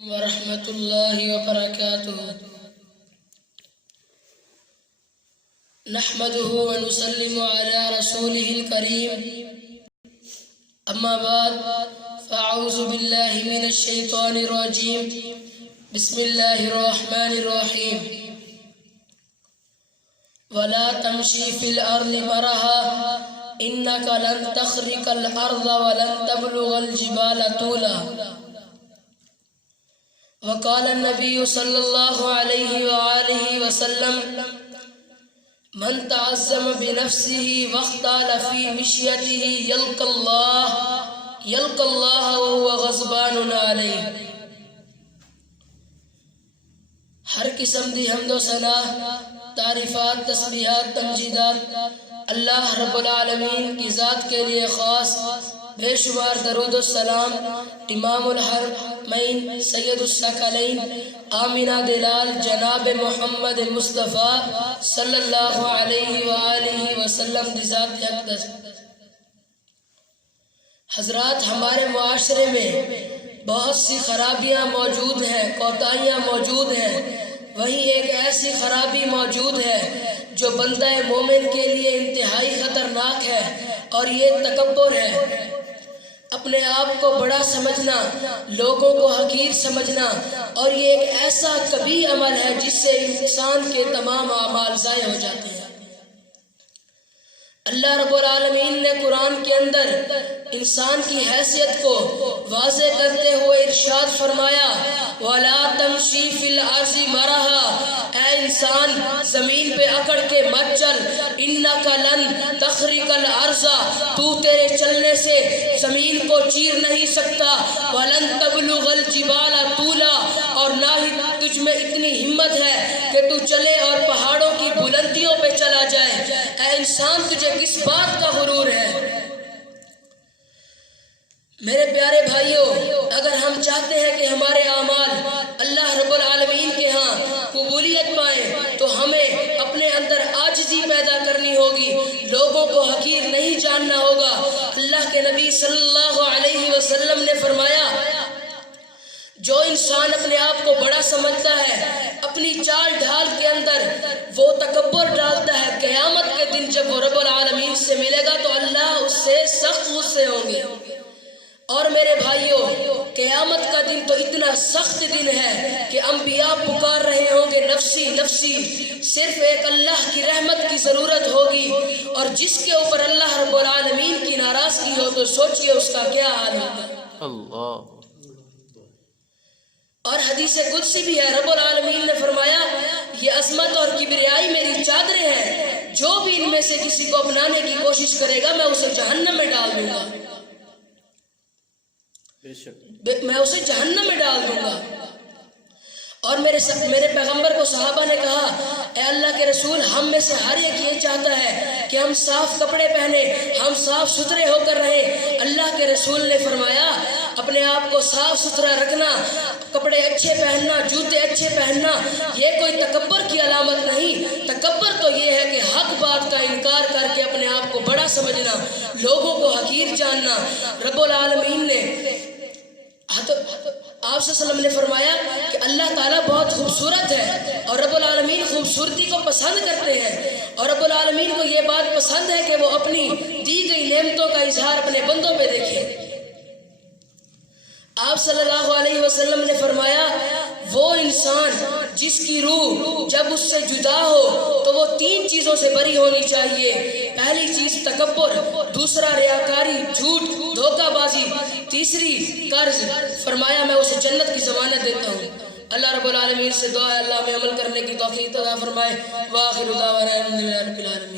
ورحمة الله وبركاته. نحمده ونسلم على رسوله الكريم. أما بعد فأعوذ بالله من الشيطان الرجيم. بسم الله الرحمن الرحيم. ولا تمشي في الأرض مرحا إنك لن تخرق الأرض ولن تبلغ الجبال طولا. وقال النبي صلى الله عليه وآله وسلم من تعزم بنفسه واختال في مشيته يلقى الله وهو غضبان عليه. ہر قسم دی حمد و ثنا، تعریفات، تسبیحات، تمجیدات اللہ رب العالمین کی ذات کے لیے خاص. بے شمار درود و سلام امام الحرمین سید الثقلین آمینہ دلال جناب محمد مصطفیٰ صلی اللہ علیہ وآلہ وسلم کی ذات اقدس. حضرات، ہمارے معاشرے میں بہت سی خرابیاں موجود ہیں، کوتاہیاں موجود ہیں. وہیں ایک ایسی خرابی موجود ہے جو بندہ مومن کے لیے انتہائی خطرناک ہے، اور یہ تکبر ہے. اپنے آپ کو بڑا سمجھنا، لوگوں کو حقیر سمجھنا، اور یہ ایک ایسا کبھی عمل ہے جس سے انسان کے تمام اعمال ضائع ہو جاتے ہیں. اللہ رب العالمین نے قرآن کے اندر انسان کی حیثیت کو واضح کرتے ہوئے ارشاد فرمایا وَلَا تَمْشِي فِي الْأَرْضِ مَرَحًا، اے انسان زمین پہ اکڑ کے مت چل. إِنَّكَ لَن تَخْرِقَ الْأَرْضَ، تو تیرے چلنے سے زمین کو چیر نہیں سکتا. وَلَن تَبْلُغَ الْجِبَالَ طُولًا، اور نہ ہی تجھ میں اتنی ہمت ہے کہ تو چلے اور پہاڑوں کی بلندیوں پہ چلا جائے. اے انسان، تجھے کس بات کا غرور ہے؟ میرے پیارے بھائیوں، اگر ہم چاہتے ہیں کہ ہمارے اعمال اللہ رب العالمین کے ہاں قبولیت پائیں تو ہمیں اپنے اندر عاجزی پیدا کرنی ہوگی، لوگوں کو حقیر نہیں جاننا ہوگا. اللہ کے نبی صلی اللہ علیہ وسلم نے فرمایا جو انسان اپنے آپ کو بڑا سمجھتا ہے، اپنی چال ڈھال کے اندر وہ تکبر ڈالتا ہے، قیامت کے دن جب وہ رب العالمین سے ملے گا تو اللہ اس سے سخت غصے ہوں گے. اور میرے بھائیوں، قیامت کا دن تو اتنا سخت دن ہے کہ انبیاء پکار رہے ہوں گے نفسی نفسی. صرف ایک اللہ کی رحمت کی ضرورت ہوگی، اور جس کے اوپر اللہ رب العالمین کی ناراضگی ہو تو سوچئے اس کا کیا حال ہوگا. اللہ. اور حدیث قدسی بھی ہے، رب العالمین نے فرمایا یہ عظمت اور کبریائی میری چادریں ہیں، جو بھی ان میں سے کسی کو اپنانے کی کوشش کرے گا میں اسے جہنم میں ڈال دوں گا، میں اسے جہنم میں ڈال دوں گا. اور میرے پیغمبر کو صحابہ نے کہا اے اللہ کے رسول، ہم میں سے ہر ایک یہ چاہتا ہے کہ ہم صاف کپڑے پہنے، ہم صاف ستھرے ہو کر رہیں. اللہ کے رسول نے فرمایا اپنے آپ کو صاف ستھرا رکھنا، کپڑے اچھے پہننا، جوتے اچھے پہننا، یہ کوئی تکبر کی علامت نہیں. تکبر تو یہ ہے کہ حق بات کا انکار کر کے اپنے آپ کو بڑا سمجھنا، لوگوں کو حقیر جاننا. رب العالمین نے آپ صلی اللہ علیہ وسلم نے فرمایا کہ اللہ تعالیٰ بہت خوبصورت ہے، اور رب العالمین خوبصورتی کو پسند کرتے ہیں، اور رب العالمین کو یہ بات پسند ہے کہ وہ اپنی دی گئی نعمتوں کا اظہار اپنے بندوں پہ دیکھیں. آپ صلی اللہ علیہ وسلم نے فرمایا وہ انسان جس کی روح جب اس سے جدا ہو تو وہ 3 چیزوں سے بری ہونی چاہیے. پہلی چیز تکبر، دوسرا ریاکاری، جھوٹ، دھوکہ بازی، تیسری قرض. فرمایا میں اسے جنت کی ضمانت دیتا ہوں. اللہ رب العالمین سے دعا ہے اللہ میں عمل کرنے کی توفیق عطا فرمائے. وآخر دعوانا الحمدللہ رب العالمین.